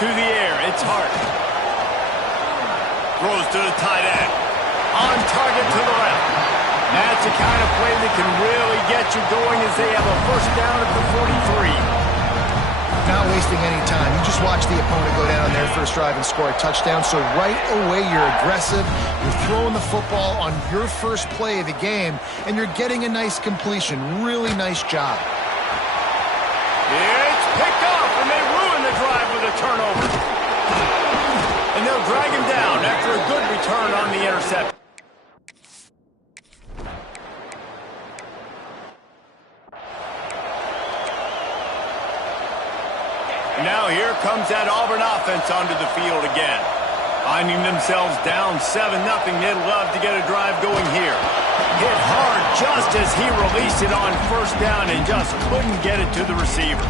To the air, it's Hart. Throws to the tight end. On target to the left. That's the kind of play that can really get you going as they have a first down at the 43. Not wasting any time. You just watch the opponent go down on their first drive and score a touchdown. So right away, you're aggressive. You're throwing the football on your first play of the game, and you're getting a nice completion. Really nice job. It's picked off, and they ruin the drive with a turnover. And they'll drag him down after a good return on the interception. Now here comes that Auburn offense onto the field again. Finding themselves down 7-0, they'd love to get a drive going here. Hit hard just as he released it on first down and just couldn't get it to the receiver.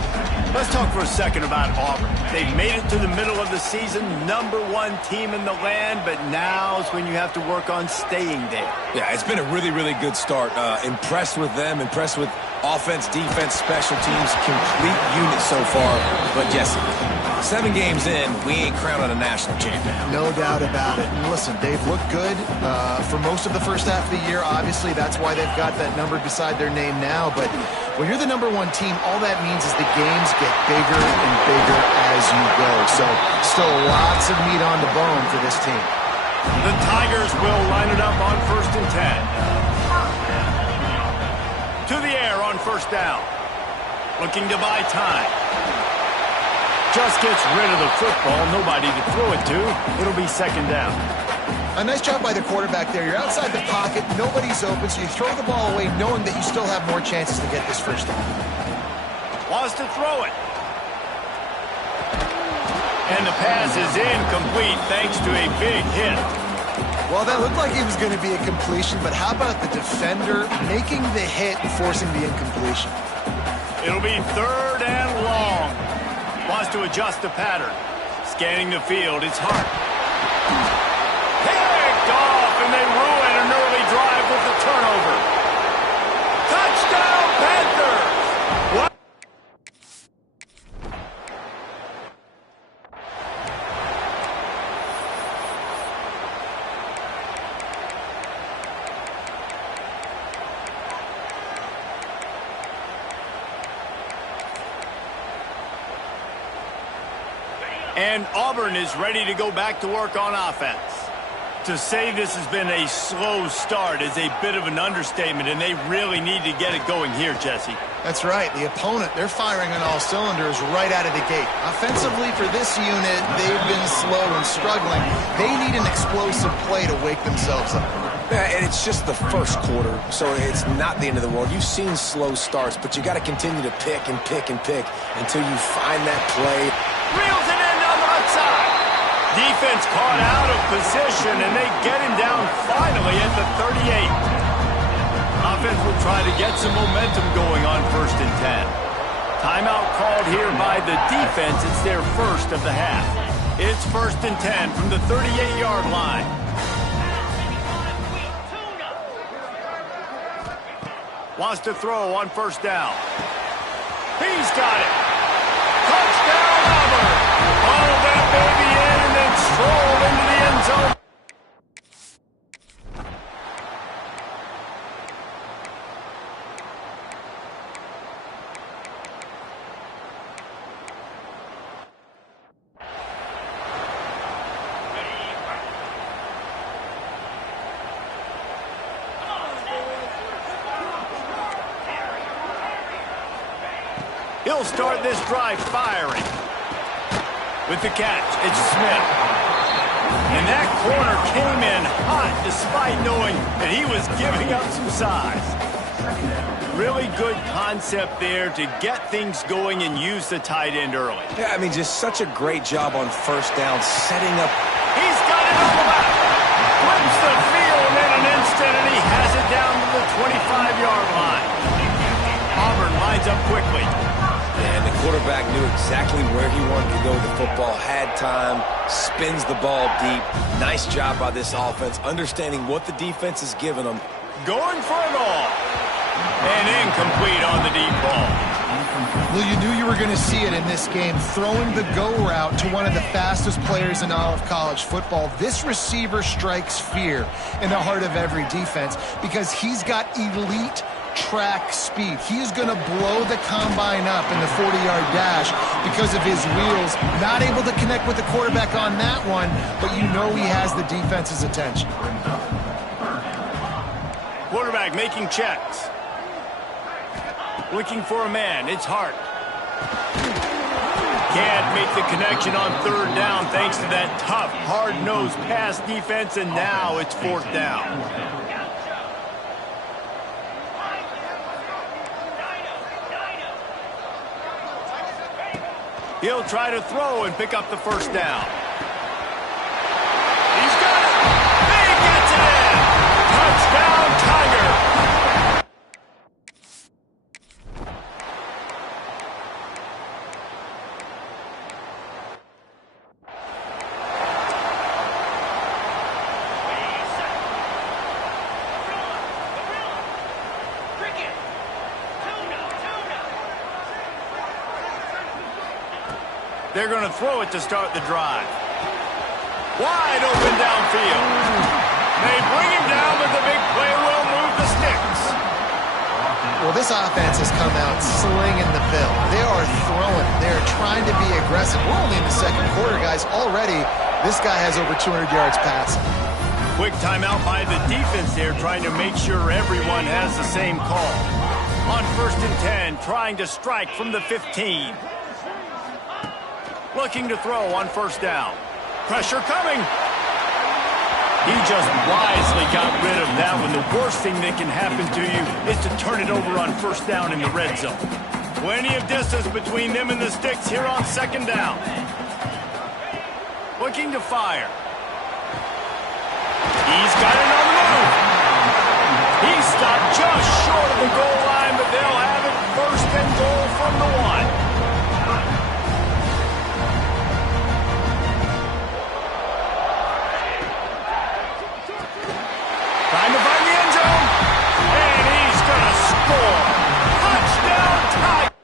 Let's talk for a second about Auburn. They've made it to the middle of the season, #1 team in the land, but now's when you have to work on staying there. Yeah, it's been a really, really good start. Impressed with them, impressed with offense, defense, special teams, complete unit so far. But Jesse, 7 games in, we ain't crowned a national champion. No doubt about it. And listen, they've looked good for most of the first half of the year. Obviously, that's why they've got that number beside their name now. But when you're the #1 team, all that means is the games get bigger and bigger as you go. So still lots of meat on the bone for this team. The Tigers will line it up on 1st and 10. To the air on first down. Looking to buy time. Just gets rid of the football. Nobody to throw it to. It'll be 2nd down. A nice job by the quarterback there. You're outside the pocket. Nobody's open, so you throw the ball away knowing that you still have more chances to get this first down. Wants to throw it. And the pass is incomplete thanks to a big hit. Well, that looked like it was going to be a completion, but how about the defender making the hit and forcing the incompletion? It'll be 3rd and long. Wants to adjust the pattern. Scanning the field, it's Hart. Picked off, and they ruin an early drive with the turnover. Touchdown, Panthers! What? And Auburn is ready to go back to work on offense. To say this has been a slow start is a bit of an understatement, and they really need to get it going here, Jesse. That's right. The opponent, they're firing on all cylinders right out of the gate. Offensively for this unit, they've been slow and struggling. They need an explosive play to wake themselves up. Yeah, and it's just the first quarter, so it's not the end of the world. You've seen slow starts, but you got to continue to pick and pick and pick until you find that play. Reels it in on the outside. Defense caught out of position, and they get him down finally at the 38. Offense will try to get some momentum going on 1st and 10. Timeout called here by the defense. It's their first of the half. It's 1st and 10 from the 38-yard line. Wants to throw on first down. He's got it. Touchdown, Auburn. All that baby in and then stroll into the end zone. He'll start this drive firing. With the catch, it's Smith. And that corner came in hot despite knowing that he was giving up some size. Really good concept there to get things going and use the tight end early. Yeah, I mean, just such a great job on first down, setting up. He's got it on the left. Flips the field in an instant, and he has it down to the 25-yard line. Auburn lines up quickly. And the quarterback knew exactly where he wanted to go with the football, had time, spins the ball deep. Nice job by this offense, understanding what the defense is giving them. Going for it all. And incomplete on the deep ball. Well, you knew you were going to see it in this game. Throwing the go route to one of the fastest players in all of college football. This receiver strikes fear in the heart of every defense because he's got elite track speed. He is going to blow the combine up in the 40-yard dash because of his wheels. Not able to connect with the quarterback on that one, but you know he has the defense's attention. Quarterback making checks. Looking for a man. It's Hart. Can't make the connection on third down thanks to that tough, hard-nosed pass defense, and now it's fourth down. He'll try to throw and pick up the first down. He's got it! He gets it in! Touchdown, Tiger! They're going to throw it to start the drive. Wide open downfield. They bring him down, but the big play will move the sticks. Well, this offense has come out slinging the bill. They are throwing. They're trying to be aggressive. We're only in the second quarter, guys. Already, this guy has over 200 yards passing. Quick timeout by the defense there, trying to make sure everyone has the same call. On 1st and 10, trying to strike from the 15. Looking to throw on first down. Pressure coming. He just wisely got rid of that one. The worst thing that can happen to you is to turn it over on first down in the red zone. Plenty of distance between them and the sticks here on second down. Looking to fire. He's got it on the move. He stopped just short of the goal line, but they'll have it first and goal from the 1. Trying to find the end zone, and he's going to score. Touchdown, Tigers!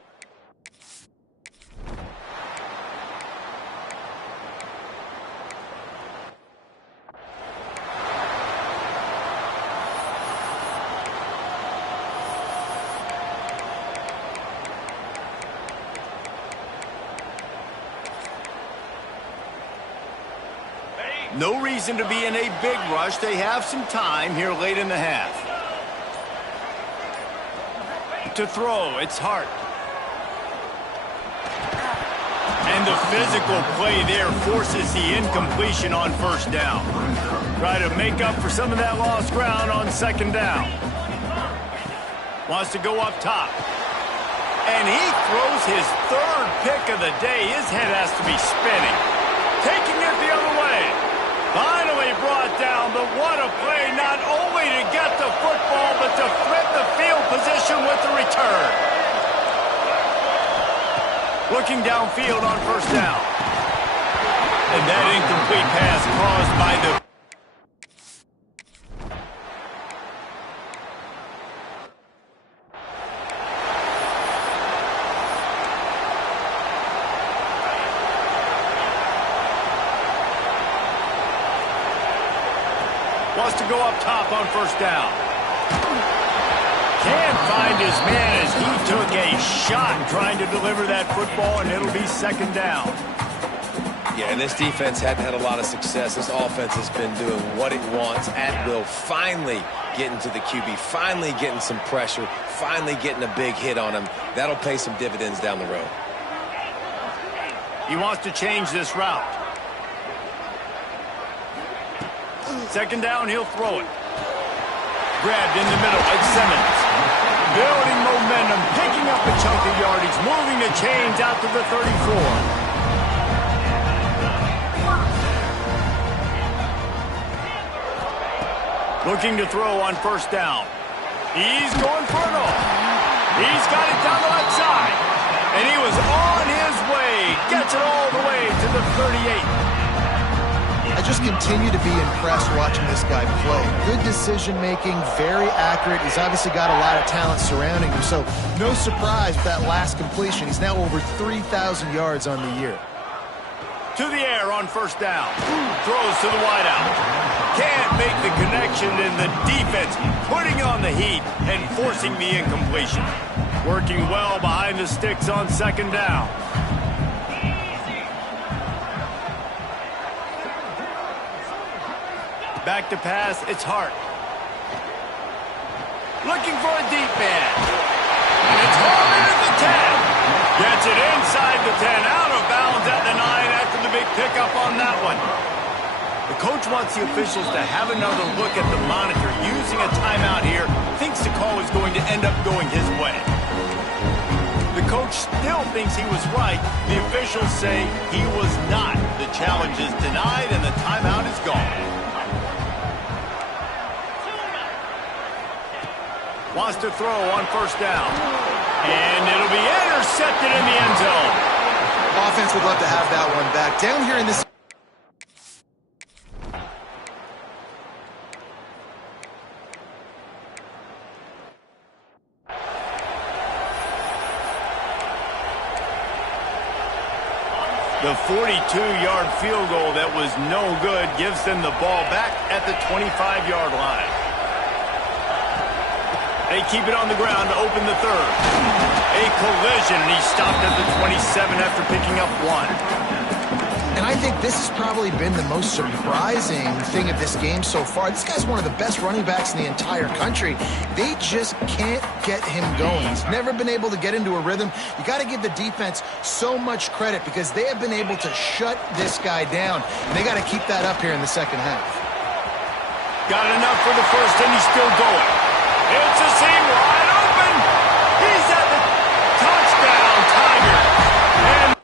No reason to be in a big rush. They have some time here late in the half. To throw, it's Hart. And the physical play there forces the incompletion on first down. Try to make up for some of that lost ground on second down. Wants to go up top. And he throws his third pick of the day. His head has to be spinning. Taking it the other way. Finally brought down, but what a play, not only to get the football, but to flip the field position with the return. Looking downfield on first down. And that incomplete pass caused by the... Wants to go up top on first down. Can't find his man as he took a shot trying to deliver that football, and it'll be second down. Yeah, and this defense hadn't had a lot of success. This offense has been doing what it wants at will. Finally getting to the QB, finally getting some pressure, finally getting a big hit on him. That'll pay some dividends down the road. He wants to change this route. Second down, he'll throw it. Grabbed in the middle, it's Simmons. Building momentum, picking up a chunk of yardage, moving the chains out to the 34. Looking to throw on first down. He's going for it all. He's got it down the left side. And he was on his way. Gets it all the way to the 38. I just continue to be impressed watching this guy play. Good decision-making, very accurate. He's obviously got a lot of talent surrounding him, so no surprise with that last completion. He's now over 3,000 yards on the year. To the air on first down. Throws to the wideout. Can't make the connection, and the defense putting on the heat and forcing the incompletion. Working well behind the sticks on second down. Back to pass, it's Hart. Looking for a deep man. And it's Hart at the 10. Gets it inside the 10, out of bounds at the 9 after the big pickup on that one. The coach wants the officials to have another look at the monitor. Using a timeout here, thinks the call is going to end up going his way. The coach still thinks he was right. The officials say he was not. The challenge is denied and the timeout is gone. Wants to throw on first down. And it'll be intercepted in the end zone. Offense would love to have that one back. Down here in this... The 42-yard field goal that was no good gives them the ball back at the 25-yard line. They keep it on the ground to open the third. A collision, and he stopped at the 27 after picking up 1. And I think this has probably been the most surprising thing of this game so far. This guy's one of the best running backs in the entire country. They just can't get him going. He's never been able to get into a rhythm. You got to give the defense so much credit because they have been able to shut this guy down. And they got to keep that up here in the second half. Got enough for the first, and he's still going. It's a seam wide open. He's at the touchdown, Tiger. And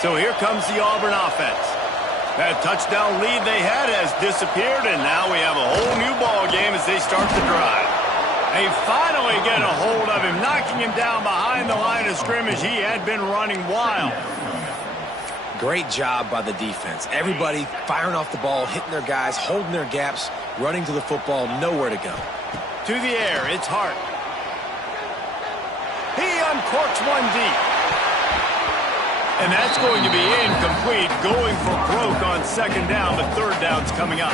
so here comes the Auburn offense. That touchdown lead they had has disappeared, and now we have a whole new ball game as they start the drive. They finally get a hold of him, knocking him down behind the line of scrimmage. He had been running wild. Great job by the defense. Everybody firing off the ball, hitting their guys, holding their gaps, running to the football, nowhere to go. To the air, it's Hart. He uncorks one deep. And that's going to be incomplete, going for broke on second down, but third down's coming up.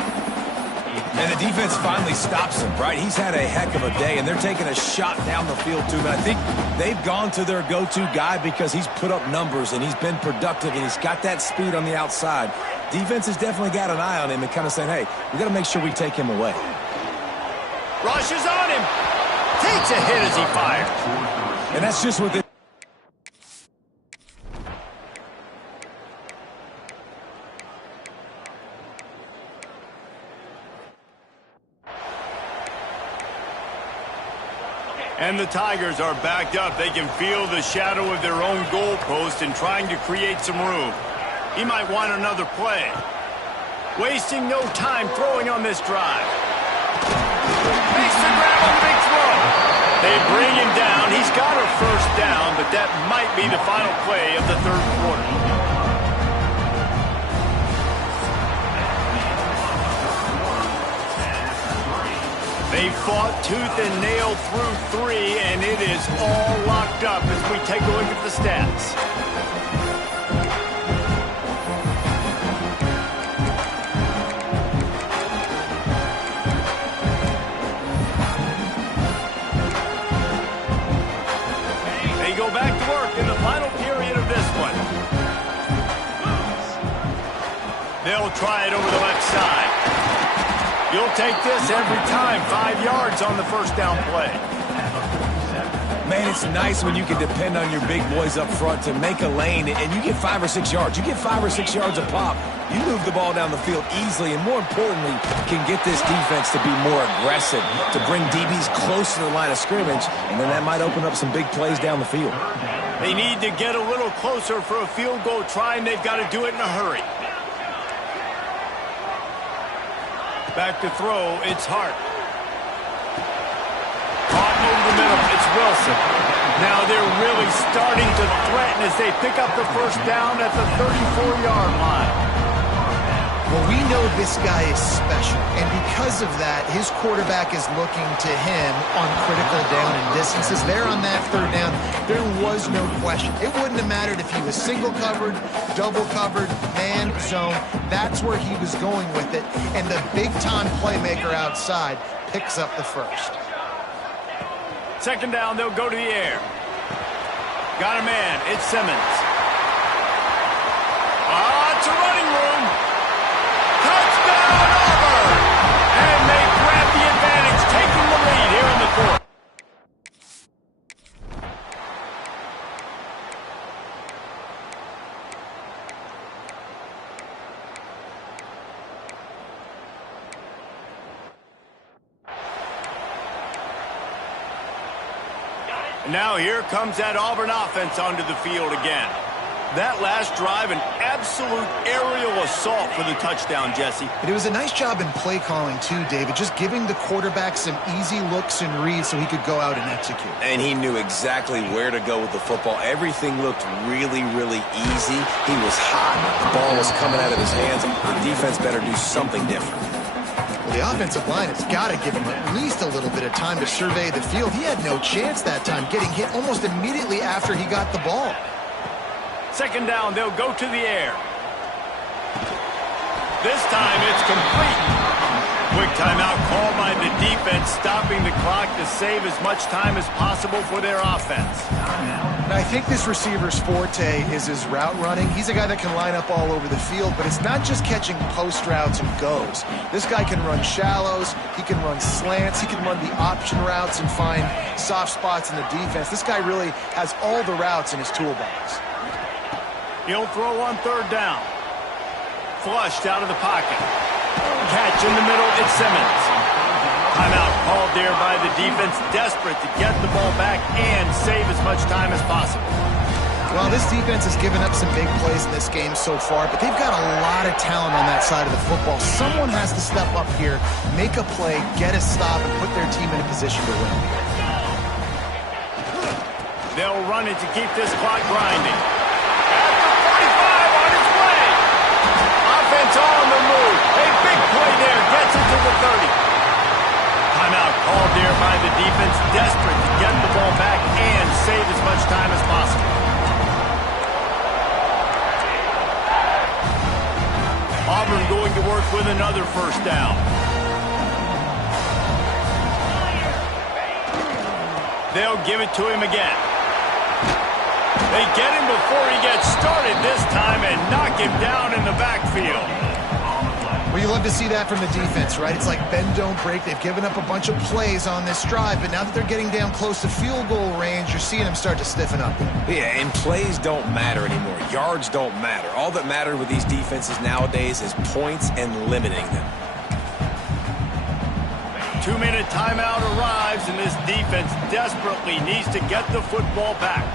And the defense finally stops him, right? He's had a heck of a day, and they're taking a shot down the field, too. But I think they've gone to their go-to guy because he's put up numbers, and he's been productive, and he's got that speed on the outside. Defense has definitely got an eye on him and kind of saying, hey, we got to make sure we take him away. Rushes on him. Takes a hit as he fires. And that's just what they... And the Tigers are backed up. They can feel the shadow of their own goalpost and trying to create some room. He might want another play. Wasting no time throwing on this drive. Makes the grab on the big throw. They bring him down. He's got a first down, but that might be the final play of the third quarter. They fought tooth and nail through 3, and it is all locked up as we take a look at the stats. They go back to work in the final period of this one. They'll try it over the left side. You'll take this every time. 5 yards on the first down play. Man, it's nice when you can depend on your big boys up front to make a lane, and you get 5 or 6 yards. You get 5 or 6 yards a pop. You move the ball down the field easily, and more importantly, can get this defense to be more aggressive, to bring DBs closer to the line of scrimmage, and then that might open up some big plays down the field. They need to get a little closer for a field goal try, and they've got to do it in a hurry. Back to throw, it's Hart. Caught over the middle, it's Wilson. Now they're really starting to threaten as they pick up the first down at the 34-yard line. Well, we know this guy is special, and because of that, his quarterback is looking to him on critical down and distances. There on that third down, there was no question. It wouldn't have mattered if he was single covered, double covered, man, zone. That's where he was going with it, and the big-time playmaker outside picks up the first. Second down, they'll go to the air. Got a man, it's Simmons. It's a running room. Touchdown, Auburn! And they grab the advantage, taking the lead here in the fourth. Now here comes that Auburn offense onto the field again. That last drive, an absolute aerial assault for the touchdown, Jesse. But it was a nice job in play calling, too, David, just giving the quarterback some easy looks and reads so he could go out and execute. And he knew exactly where to go with the football. Everything looked really, really easy. He was hot. The ball was coming out of his hands. The defense better do something different. Well, the offensive line has got to give him at least a little bit of time to survey the field. He had no chance that time, getting hit almost immediately after he got the ball. Second down, they'll go to the air. This time it's complete. Quick timeout called by the defense, stopping the clock to save as much time as possible for their offense. And I think this receiver's forte is his route running. He's a guy that can line up all over the field, but it's not just catching post routes and goes. This guy can run shallows, he can run slants, he can run the option routes and find soft spots in the defense. This guy really has all the routes in his toolbox. He'll throw on third down. Flushed out of the pocket. Catch in the middle, it's Simmons. Timeout called there by the defense, desperate to get the ball back and save as much time as possible. Well, this defense has given up some big plays in this game so far, but they've got a lot of talent on that side of the football. Someone has to step up here, make a play, get a stop, and put their team in a position to win. They'll run it to keep this clock grinding. Offense on the move. A big play there. Gets it to the 30. Timeout called there by the defense. Desperate to get the ball back and save as much time as possible. Auburn going to work with another first down. They'll give it to him again. They get him before he gets started this time and knock him down in the backfield. Well, you love to see that from the defense, right? It's like bend, don't break. They've given up a bunch of plays on this drive, but now that they're getting down close to field goal range, you're seeing them start to stiffen up. Yeah, and plays don't matter anymore. Yards don't matter. All that matters with these defenses nowadays is points and limiting them. 2-minute timeout arrives, and this defense desperately needs to get the football back.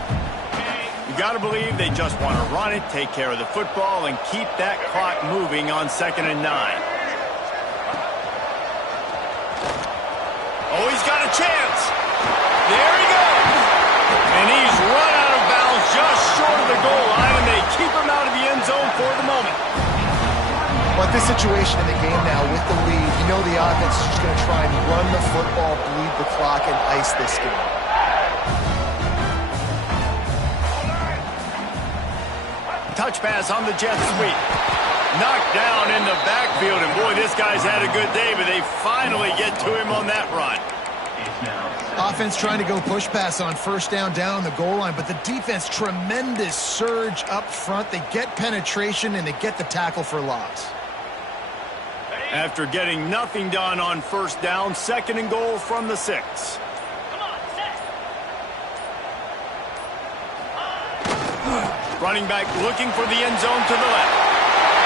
You got to believe they just want to run it, take care of the football, and keep that clock moving on 2nd and 9. Oh, he's got a chance. There he goes. And he's run out of bounds just short of the goal line, and they keep him out of the end zone for the moment. Well, at this situation in the game now, with the lead, you know the offense is just going to try and run the football, bleed the clock, and ice this game. Touch pass on the jet sweep. Knocked down in the backfield, and boy, this guy's had a good day, but they finally get to him on that run. Offense trying to go push pass on first down on the goal line, but the defense, tremendous surge up front. They get penetration, and they get the tackle for loss. After getting nothing done on first down, 2nd and goal from the 6. Running back looking for the end zone to the left.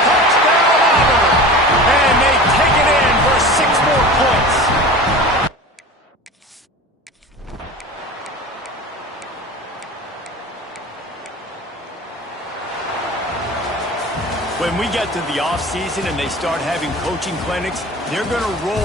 Touchdown, Auburn! And they take it in for 6 more points. When we get to the offseason and they start having coaching clinics, they're going to roll